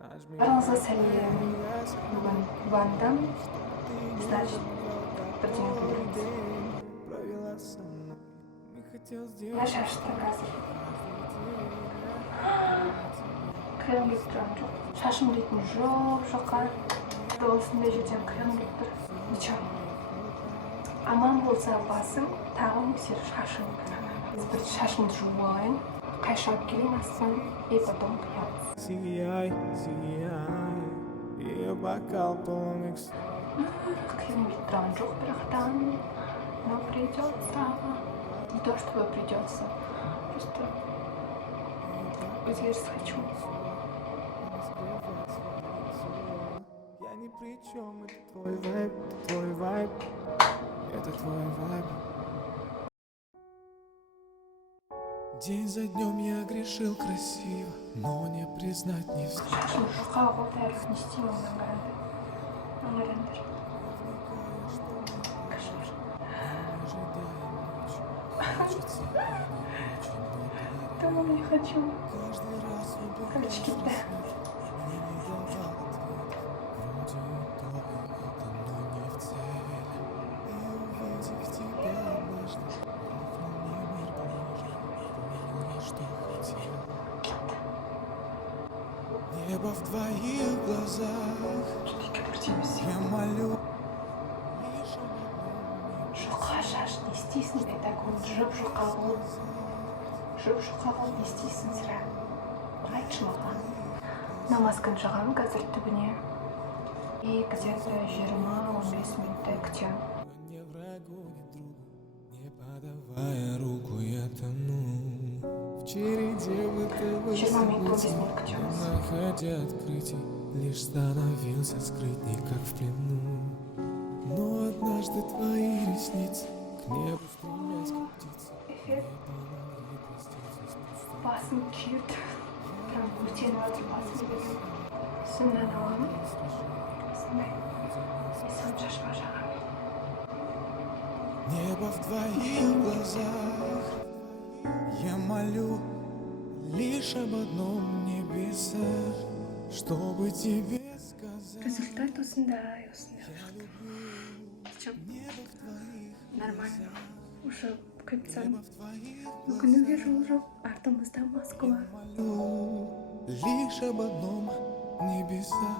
Баарыңызға сәлем. Бүгін туғаным, значит, бірдеңе білдіреміз. Мына шашты қазір. Крем келіп тұрған жоқ. Шашым дейтін жоқ-жоққа. Осындай жерден крем келіп тұр. Ничего. Аман болса басым, тағы нөсер шашым. Біз бір шашымды жуып алайын. Қайшап келейін астынан, и потом қиямыз. Сияй, сияй, и бокал полный. Крем келіп тұрған жоқ бірақтан. Но придется. Не то, чтобы придется. Просто өзгеріс хочу. Я ни при чем, это твой вайб, это твой вайб. День за днем я грешил красиво, но не признать не все. Шашым жұқа қолды әрі не істеймін одан қарады. Аңырендір. Кашыр. Дома не хочу. Короче, кетті. Небо в твоих глазах, я молю. Жұқа шаш не істейсің бе такой жұп-жұқа қол? Жұп-жұқа қол не істейсің сірә? Айтшы маған. Намазгын жағам қазір түбіне. И где-то 20-15 минуттай күтемін. Не врагу, не другу, не подавая руку, я тону в череде бытовых 20-15 минут күтеміз. находя открытий, лишь становился скрытней, как в плену. Но однажды твои ресницы к небу стремясь, как птицы, Эффект. Басым күйіп. Прям өртеніп жатыр басым деген. Соңынан аламын. Осындай. И сам шашыма жағамын. Небо в твоих глазах, я молю лишь об одном небеса, чтобы тебе сказать. Результат осындай. Нормально. Уже коэффициент. Күнуге жол жоқ, артымызда Москва. Лишь об одном небеса.